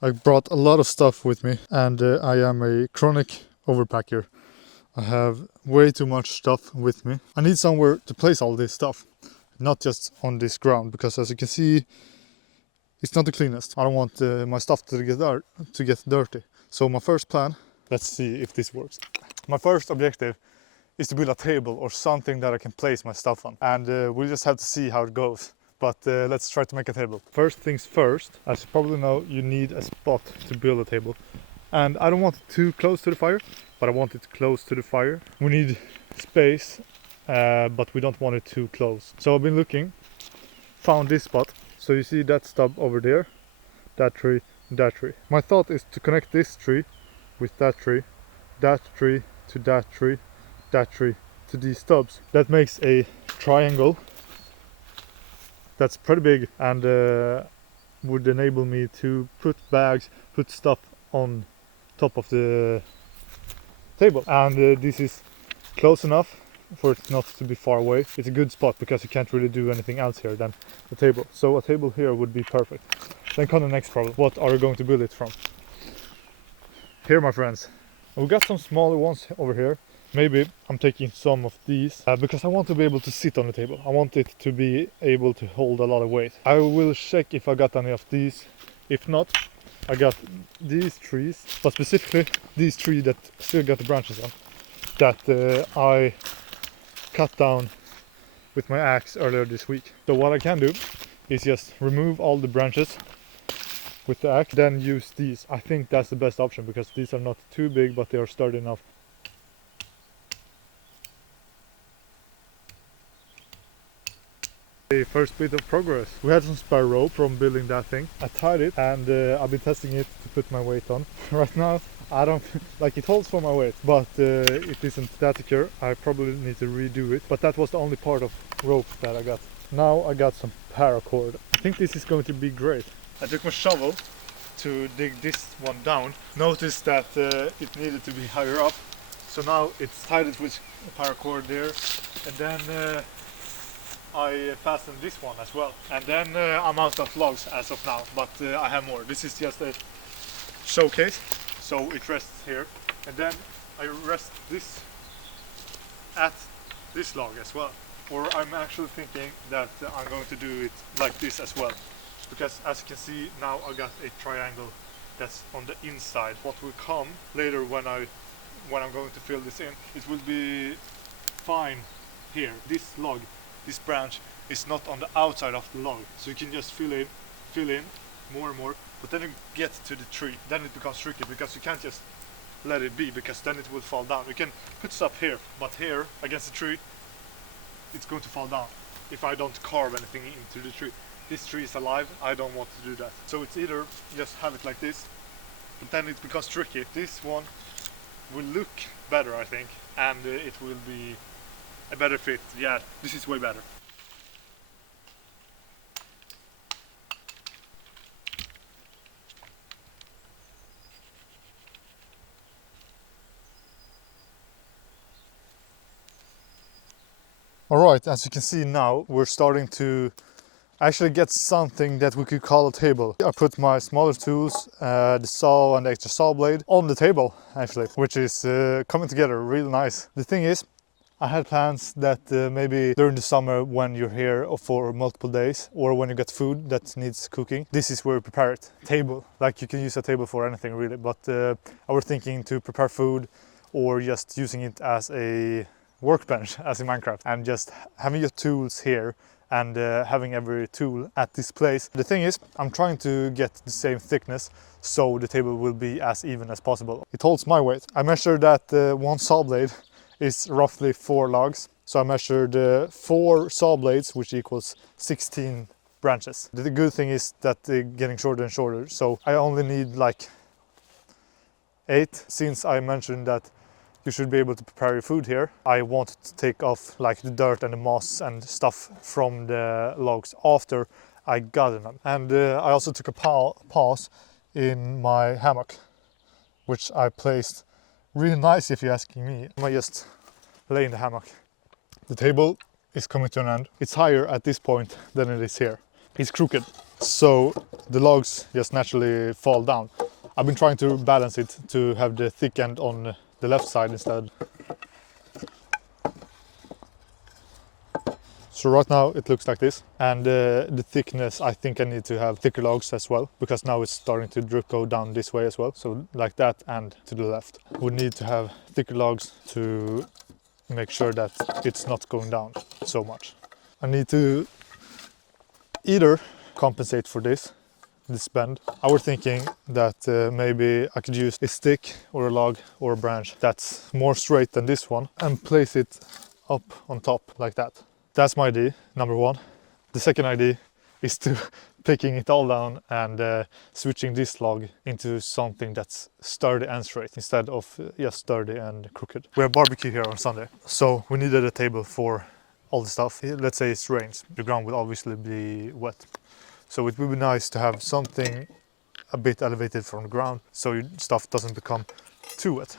I brought a lot of stuff with me, and I am a chronic overpacker. I have way too much stuff with me. I need somewhere to place all this stuff, not just on this ground, because as you can see, it's not the cleanest. I don't want my stuff to get dirty. So my first plan, let's see if this works. My first objective is to build a table or something that I can place my stuff on, and we'll just have to see how it goes. But let's try to make a table. First things first, as you probably know, you need a spot to build a table. And I don't want it too close to the fire, but I want it close to the fire. We need space, but we don't want it too close. So I've been looking, found this spot. So you see that stub over there, that tree, that tree. My thought is to connect this tree with that tree to that tree to these stubs. That makes a triangle that's pretty big, and would enable me to put bags, put stuff on top of the table. And this is close enough for it not to be far away. It's a good spot because you can't really do anything else here than the table. So a table here would be perfect. Then come the next problem. What are we going to build it from? Here, my friends, we got some smaller ones over here. Maybe I'm taking some of these because I want to be able to sit on the table. I want it to be able to hold a lot of weight. I will check if I got any of these. If not, I got these trees, but specifically these three that still got the branches on, that I cut down with my axe earlier this week. So what I can do is just remove all the branches with the axe, then use these. I think that's the best option because these are not too big, but they are sturdy enough. The first bit of progress. We had some spare rope from building that thing. I tied it, and I've been testing it to put my weight on. Right now I don't like it holds for my weight, but it isn't that secure. I probably need to redo it, but that was the only part of rope that I got. Now I got some paracord. I think this is going to be great. I took my shovel to dig this one down. Noticed that it needed to be higher up, so now it's tied it with paracord there, and then I fastened this one as well. And then I'm out of logs as of now, but I have more. This is just a showcase, so it rests here. And then I rest this at this log as well. Or I'm actually thinking that I'm going to do it like this as well. Because as you can see now, I got a triangle that's on the inside. What will come later when I'm going to fill this in, it will be fine here. This log, this branch is not on the outside of the log, so you can just fill in more and more, but then you get to the tree, then it becomes tricky because you can't just let it be, because then it will fall down. You can put stuff here, but here against the tree it's going to fall down if I don't carve anything into the tree. This tree is alive, I don't want to do that. So it's either just have it like this, but then it becomes tricky. This one will look better, I think, and it will be a better fit. Yeah, this is way better. Alright, as you can see now, we're starting to actually get something that we could call a table. I put my smaller tools, the saw and the extra saw blade on the table actually, which is coming together really nice. The thing is, I had plans that maybe during the summer when you're here for multiple days, or when you get food that needs cooking, this is where you prepare it. Table, like you can use a table for anything really, but I was thinking to prepare food or just using it as a workbench as in Minecraft, and just having your tools here and having every tool at this place. The thing is, I'm trying to get the same thickness so the table will be as even as possible. It holds my weight. I measured that one saw blade is roughly 4 logs. So I measured 4 saw blades, which equals 16 branches. The good thing is that they're getting shorter and shorter. So I only need like 8, since I mentioned that you should be able to prepare your food here. I wanted to take off like the dirt and the moss and stuff from the logs after I got them. And I also took a pause in my hammock, which I placed really nice if you're asking me. I just lay in the hammock. The table is coming to an end. It's higher at this point than it is here. It's crooked. so the logs just naturally fall down. I've been trying to balance it to have the thick end on the left side instead. So right now it looks like this, and the thickness, I think I need to have thicker logs as well, because now it's starting to go down this way as well, so like that and to the left. We need to have thicker logs to make sure that it's not going down so much. I need to either compensate for this bend. I was thinking that maybe I could use a stick or a log or a branch that's more straight than this one and place it up on top like that. That's my idea, number one. The second idea is to picking it all down and switching this log into something that's sturdy and straight instead of just sturdy and crooked. We have barbecue here on Sunday, so we needed a table for all the stuff. Let's say it rains, the ground will obviously be wet. So it would be nice to have something a bit elevated from the ground so your stuff doesn't become too wet.